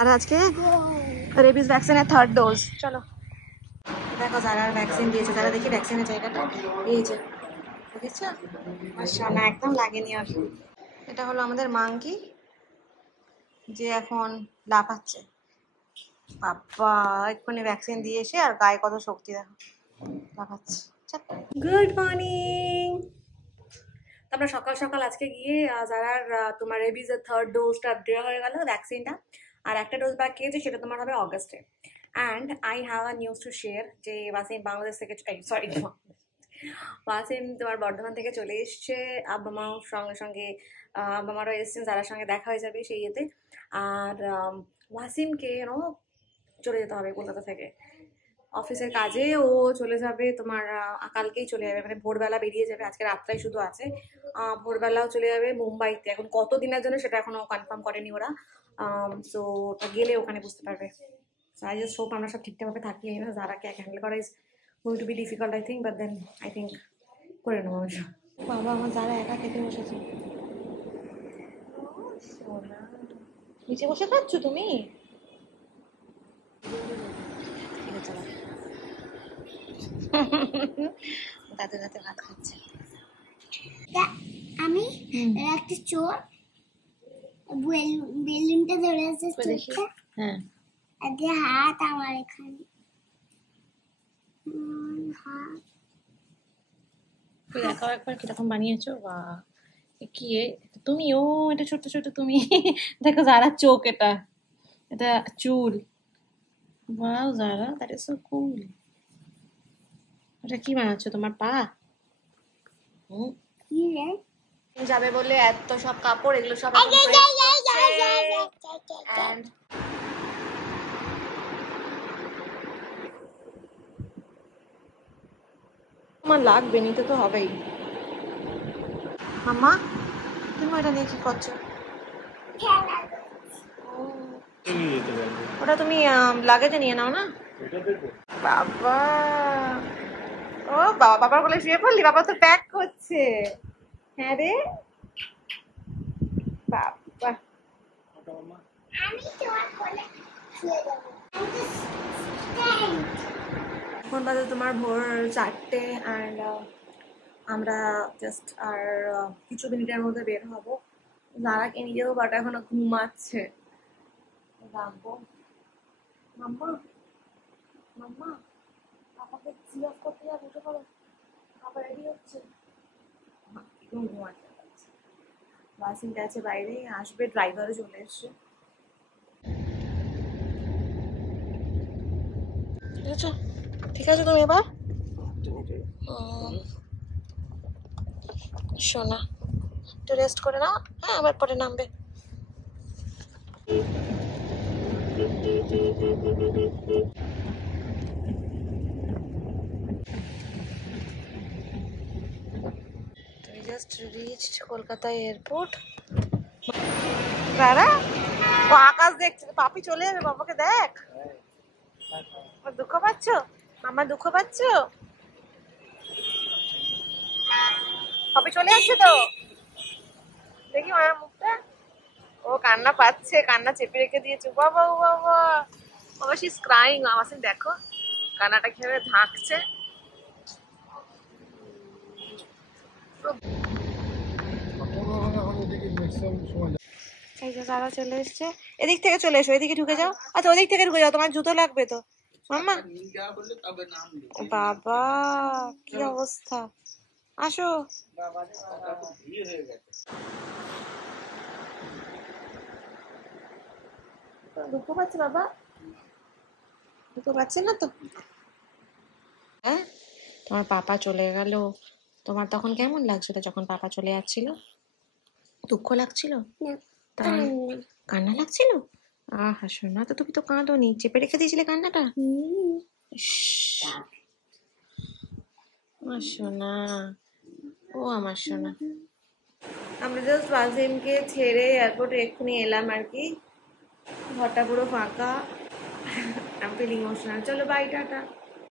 আর আজকে রেবিস ভ্যাকসিনের 3rd dose. চলো দেখো যারা ভ্যাকসিন দিয়েছে, যারা দেখি ভ্যাকসিনের জায়গাটা এই যে বুঝেছো, মাশাআল্লাহ একদম লাগেনি আর। এটা হলো আমাদের মাংকি যে এখন লাফাচ্ছে। বাবা এক্ষুনি ভ্যাকসিন দিয়ে এসে আর গায়ে কত শক্তি দেখো, লাফাচ্ছে। Good morning. আমরা সকাল সকাল আজকে গিয়ে যারা তোমার রেবিসের 3rd ডোজটা দেওয়া হয়ে গেল ভ্যাকসিনটা, আর একটা ডোজ বাকি আছে সেটা তোমার হবে অগাস্টে। And I have a news to share যে ওয়াসিম বাংলাদেশ থেকে সরি ওয়াসিম তোমার বর্ধমান থেকে চলে এসছে। আব্বা মার সঙ্গে সঙ্গে আব্বা মারও এসছেন, যারার সঙ্গে দেখা হয়ে যাবে সেই ইয়েতে। আর ওয়াসিমকে চলে যেতে হবে কলকাতা থেকে অফিসের কাজে। ও চলে যাবে তোমার কালকেই চলে যাবে, মানে ভোরবেলা বেরিয়ে যাবে, আজকে রাতটাই শুধু আছে। ভোরবেলাও চলে যাবে মুম্বাইতে। এখন কত দিনের জন্য সেটা এখনো কনফার্ম করেনি ওরা। সো ওটা গেলে ওখানে বুঝতে পারবে। সো আই জাস্ট হোপ আমরা সব ঠিকঠাকভাবে থাকি। না যারাকে হ্যান্ডেল করা is going to be difficult I think, but then I think করে নেবো আমি সব। বাবা আমার যারা একা খেতে বসেছে। নিচে বসে খাচ্ছ তুমি? ঠিক আছে দাদুর হাতে ভাত খাচ্ছে। আমি একটা চোর বেলুনটা ধরে আছে চোখে। হ্যাঁ আজকে হাত আমার এখানে হাত। তুই দেখাও একবার কিরকম বানিয়েছো। বা কি তুমি? ও এটা ছোট ছোট তুমি দেখো যারা চোখ, এটা এটা চুল। ওয়াও যারা, দ্যাট ইজ সো কুল। এটা কি বানাচ্ছো? তোমার পা? কি রে? যাবে বলে এত সব কাপড়, এগুলো সব আমার লাগবে, নিতে তো হবেই। মাম্মা তুমি এটা নিয়ে কি করছো? ওটা তুমি লাগেজে নিয়ে নাও না। বাবা ও বাবা, বাবার বলে শুয়ে পড়লি? বাবা তো প্যাক করছে। হ্যাঁ রে বাবা। আমি তোমার কোলে শুয়ে যাব। এখন বাজে তোমার ভোর 4টে অ্যান্ড আমরা জাস্ট আর কিছু মিনিটের মধ্যে বের হবো। যারাকে নিয়ে যাবো বাট এখনো ঘুমাচ্ছে। রাখবো মাম্মা, মাম্মা পাপাকে জিজ্ঞাস করতে যাবো, উঠে পড়ো, পাপা রেডি হচ্ছে। একদম ঘুমাচ্ছে। ওয়াসিমটা আছে বাইরে, আসবে, ড্রাইভারও চলে এসছে। ঠিক আছে তুমি এবার শোনা একটু রেস্ট করে নাও। হ্যাঁ আবার পরে নামবে। তুমি জাস্ট রিচড কলকাতা এয়ারপোর্ট। দাঁড়া, ও আকাশ দেখছে। পাপি চলে যাবে, বাবাকে দেখ। দুঃখ পাচ্ছ? মামা দুঃখ পাচ্ছ? পাপি চলে যাচ্ছে তো, দেখি মায়ের মুখটা। ও কান্না পাচ্ছে, কান্না চেপে রেখে দিয়েছে। বাবা ও বাবা, বাবা শি ইজ ক্রাইং। আমার দেখো কান্নাটা কিভাবে ঢাকছে। এই যে তারা চলে এসছে। এদিক থেকে চলে এসো, এদিকে ঢুকে যাও। আচ্ছা ওদিক থেকে ঢুকে যাও, তোমার জুতো লাগবে তো মাম্মা। বাবা কি অবস্থা, আসো। দুঃখ পাচ্ছে বাবা? দুঃখ পাচ্ছে না তো? হ্যাঁ তোমার পাপা চলে গেল, তোমার তখন কেমন লাগছিল যখন পাপা চলে যাচ্ছিল? দুঃখ লাগছিল? কান্না লাগছিল? আহা শোনা, তো তুমি তো কাঁদোনি, চেপে রেখে দিয়েছিলে কান্নাটা। আমার সোনা, ও আমার সোনা। আমরা জাস্ট ওয়াসিমকে ছেড়ে এয়ারপোর্টে এক্ষুনি এলাম আর কি। ঘরটা পুরো ফাঁকা। I am feeling emotional. চলো বাই, টাটা।